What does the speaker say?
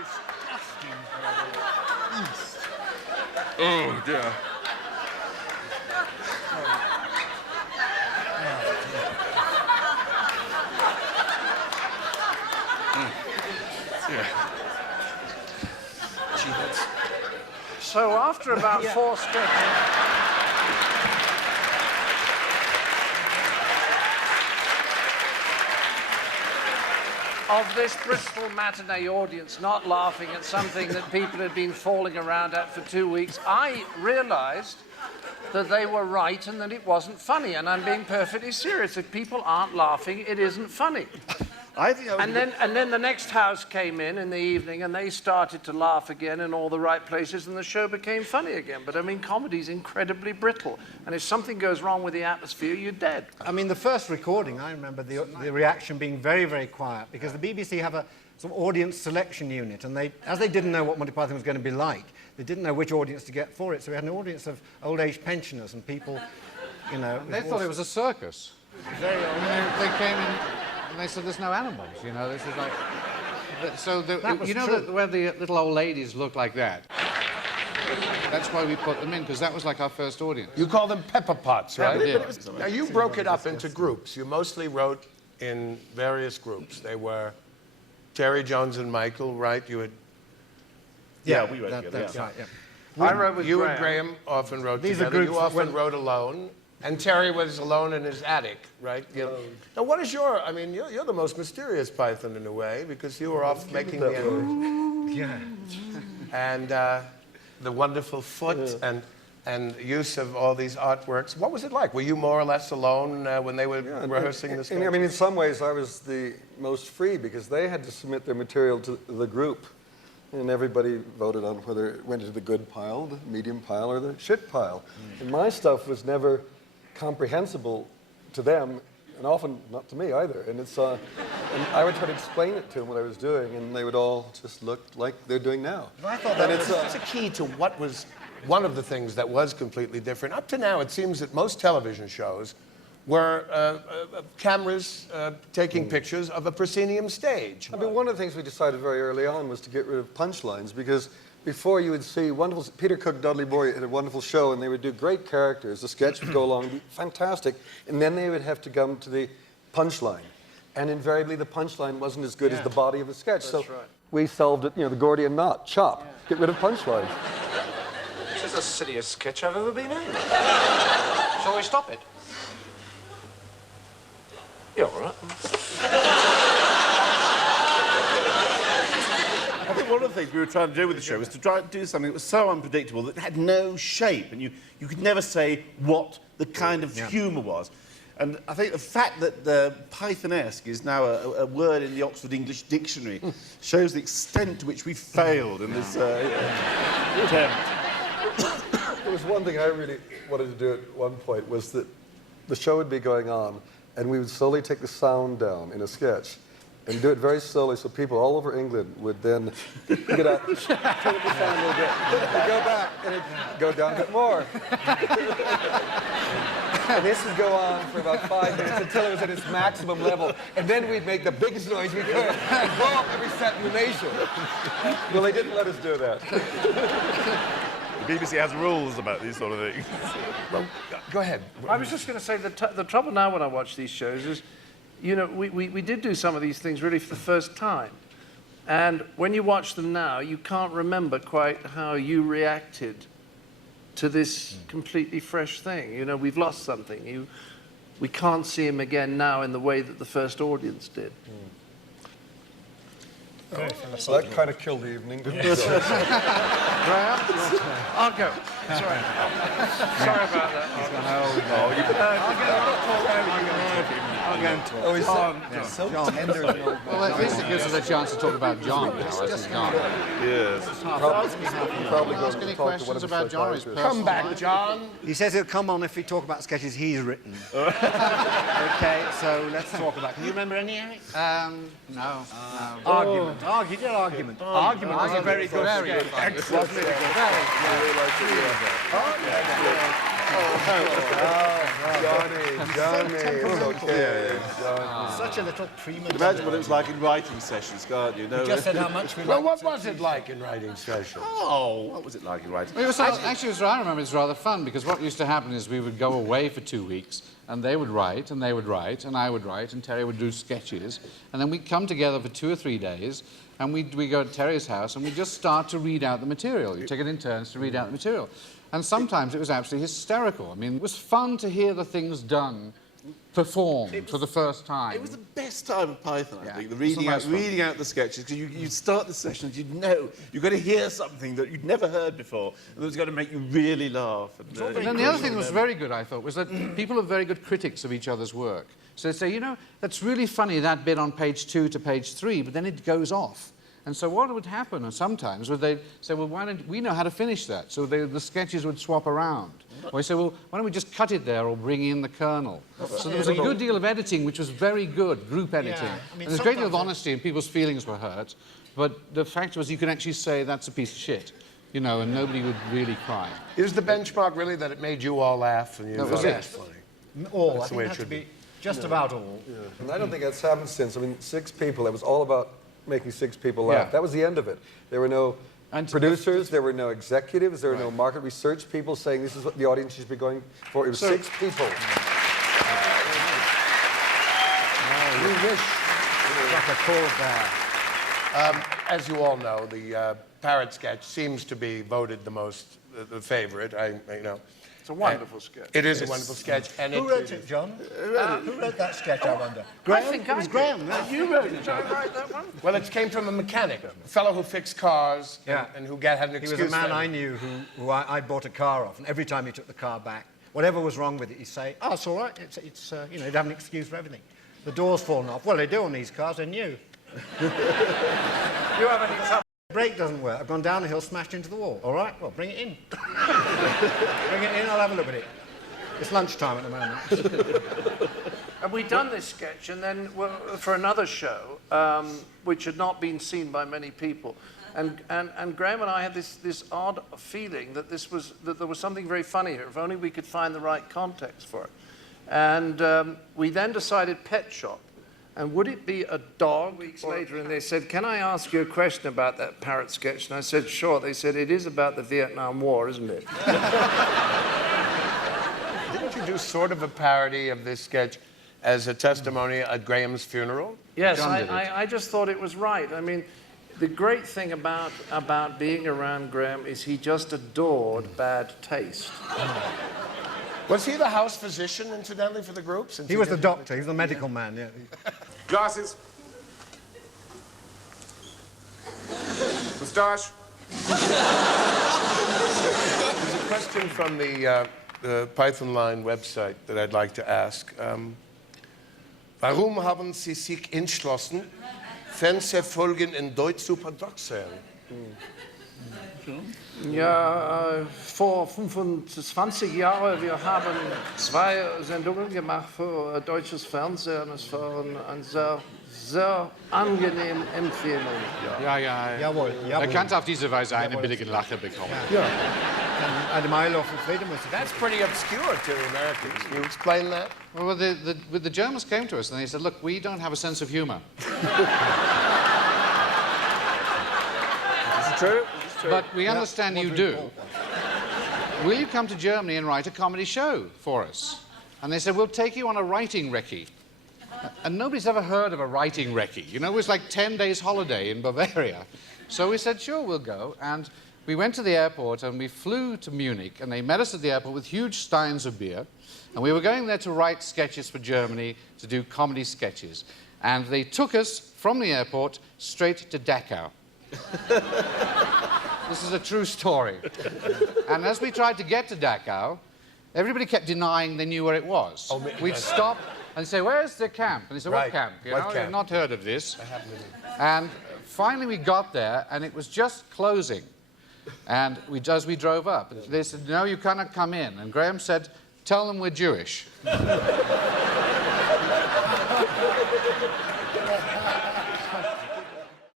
disgusting yeast. Oh, dear. Gee, that's... So after about 4 sketches... of this Bristol matinee audience not laughing at something that people had been falling around at for 2 weeks, I realised that they were right and that it wasn't funny. And I'm being perfectly serious. If people aren't laughing, it isn't funny. I think and then the next house came in the evening and they started to laugh again in all the right places and the show became funny again. But I mean, comedy's incredibly brittle. And if something goes wrong with the atmosphere, you're dead. I mean, the first recording, I remember the reaction being very, very quiet because the BBC have a sort of audience selection unit and as they didn't know what Monty Python was going to be like, they didn't know which audience to get for it. So we had an audience of old-age pensioners and people, you know... They thought it was a circus. Very old. They came in... And they said, there's no animals, you know, this is like... So, you know where the little old ladies look like that? That's why we put them in, because that was like our first audience. You call them pepper pots, right? We did. Now, you broke it up into groups. You mostly wrote in various groups. They were Terry, Jones, and Michael, right? You had... Yeah, we wrote together. That's right, yeah. I wrote with You Graham. and Graham often wrote These are together. groups You often when- wrote alone. And Terry was alone in his attic, right? Now, what is your... I mean, you're the most mysterious Python in a way, because you were off making the end. Yeah. And the wonderful foot and use of all these artworks. What was it like? Were you more or less alone when they were rehearsing this? I mean, in some ways, I was the most free because they had to submit their material to the group. And everybody voted on whether it went into the good pile, the medium pile, or the shit pile. And my stuff was never comprehensible to them, and often not to me either. And it's and I would try to explain it to them what I was doing, and they would all just look like they're doing now. I thought that was a key to what was one of the things that was completely different. Up to now, it seems that most television shows were cameras taking pictures of a proscenium stage. I mean, one of the things we decided very early on was to get rid of punchlines, because before you would see wonderful... Peter Cook, Dudley Moore had a wonderful show, and they would do great characters. The sketch would go along and be fantastic, and then they would have to come to the punchline. And invariably, the punchline wasn't as good as the body of the sketch. That's so right. we solved it, you know, the Gordian knot, chop, get rid of punchlines. This is the silliest sketch I've ever been in. Shall we stop it? You're all right. I think one of the things we were trying to do with the show was to try to do something that was so unpredictable that it had no shape, and you could never say what the kind of humour was. And I think the fact that the Pythonesque is now a word in the Oxford English Dictionary shows the extent to which we failed in this attempt. There was one thing I really wanted to do at one point, was that the show would be going on, and we would slowly take the sound down in a sketch and do it very slowly so people all over England would then get up, turn up the sound a little bit, and go back, and it'd go down a bit more. And this would go on for about 5 minutes until it was at its maximum level, and then we'd make the biggest noise we could and blow up every set in the nation. Well, they didn't let us do that. The BBC has rules about these sort of things. Well, go ahead. I was just going to say the trouble now when I watch these shows is, you know, we did do some of these things really for the first time. And when you watch them now, you can't remember quite how you reacted to this completely fresh thing. You know, we've lost something. We can't see him again now in the way that the first audience did. So that kind of killed the evening, didn't it? Graham? I'll go. Sorry. Sorry about that. I'll go and talk. Oh, he's So tender. Well, at least it gives us a chance to talk about John now, hasn't John? Yes. probably Ask any questions about John or his personal Come back, life? John. He says he'll come on if we talk about sketches he's written. OK, so let's talk about... Can you remember any, Eric? No. Argument. You did argument. Argument was a very good sketch. Very fun. Excellent. Very good. Johnny, it's okay. Such a little prima donna. Imagine what it was like in writing sessions, can't you? No, Just said how much we Well, liked what was it like in writing sessions? Oh, what was it like in writing? It was actually, I remember it was rather fun because what used to happen is we would go away for 2 weeks and they would write and they would write and I would write and Terry would do sketches and then we'd come together for 2 or 3 days and we'd go to Terry's house and we'd just start to read out the material. You'd take it in turns to read out the material. And sometimes it was absolutely hysterical. I mean, it was fun to hear the things done, performed for the first time. It was the best time of Python, I think, the it was the most fun. reading out the sketches, because you'd start the sessions, you'd know, you're going to hear something that you'd never heard before, and it was going to make you really laugh. And then the other thing that was very good, I thought, was that people are very good critics of each other's work. So they'd say, you know, that's really funny, that bit on page 2 to page 3, but then it goes off. And so what would happen sometimes was they'd say, well, why don't we know how to finish that? So the sketches would swap around. Or they say, well, why don't we just cut it there or bring in the Colonel? So there was a good deal of editing, which was very good, group editing. Yeah, I mean, and there's a great deal of honesty and people's feelings were hurt. But the fact was you could actually say that's a piece of shit, you know, and nobody would really cry. Is the benchmark really that it made you all laugh and you That thought was it it. was funny? All. That's I the think way it it had to should be just about all. Yeah. And I don't think that's happened since. I mean, 6 people, it was all about making 6 people laugh. Yeah. That was the end of it. There were no And producers, there were no executives, there were no market research people saying this is what the audience should be going for. It was 6 people. We wish. Like a chord there. As you all know, the parrot sketch seems to be voted the most, the favorite. You know. It's a wonderful sketch. It is a wonderful sketch. And Who wrote it, John? Who wrote that sketch, I wonder? I think It was Graham. You wrote it. Did I write that one? Well, it came from a mechanic, a fellow who fixed cars and who had an He excuse. was a man for I everything. knew who I bought a car off, and every time he took the car back, whatever was wrong with it, he'd say, "Oh, it's all right. It's you know, he'd have an excuse for everything. The door's fallen off. Well, they do on these cars. They're new. You have any trouble? The brake doesn't work. I've gone down the hill, smashed into the wall. All right. Well, bring it in. Bring it in. I'll have a look at it. It's lunchtime at the moment. And we'd done this sketch, and then for another show, which had not been seen by many people, and Graham and I had this odd feeling that there was something very funny here. If only we could find the right context for it. And we then decided Pet Shop. And would it be a dog? Weeks later, and they said, "Can I ask you a question about that parrot sketch?" And I said, "Sure." They said, "It is about the Vietnam War, isn't it?" Didn't you do sort of a parody of this sketch as a testimony at Graham's funeral? Yes, John did it. I just thought it was right. I mean, the great thing about being around Graham is he just adored bad taste. Was he the house physician, incidentally, for the group? Since He was the doctor. He was the medical man. Yeah. Glasses. Moustache. There's a question from the Python Line website that I'd like to ask. Warum haben Sie sich entschlossen, Fernsehfolgen in Deutsch zu produzieren? Ja, vor 25 Jahren, wir haben 2 Sendungen gemacht für deutsches Fernsehen. Es war eine sehr, sehr angenehme Empfehlung. Ja, ja. Jawohl, jawohl. Er kannte auf diese Weise eine billige Lache bekommen. And a mile off of freedom was That's pretty obscure to the Americans. Can you explain that? Well, the Germans came to us and they said, look, we don't have a sense of humor. Is it true? But we understand you do. Will you come to Germany and write a comedy show for us? And they said, we'll take you on a writing recce. And nobody's ever heard of a writing recce. You know, it was like 10 days holiday in Bavaria. So we said, sure, we'll go. And we went to the airport and we flew to Munich, and they met us at the airport with huge steins of beer. And we were going there to write sketches for Germany, to do comedy sketches. And they took us from the airport straight to Dachau. This is a true story. And as we tried to get to Dachau, everybody kept denying they knew where it was. We'd stop and say, where's the camp? And they said, Right. what camp? You What know, camp? you've not heard of this. And finally we got there, and it was just closing. And as we drove up, they said, no, you cannot come in. And Graham said, tell them we're Jewish.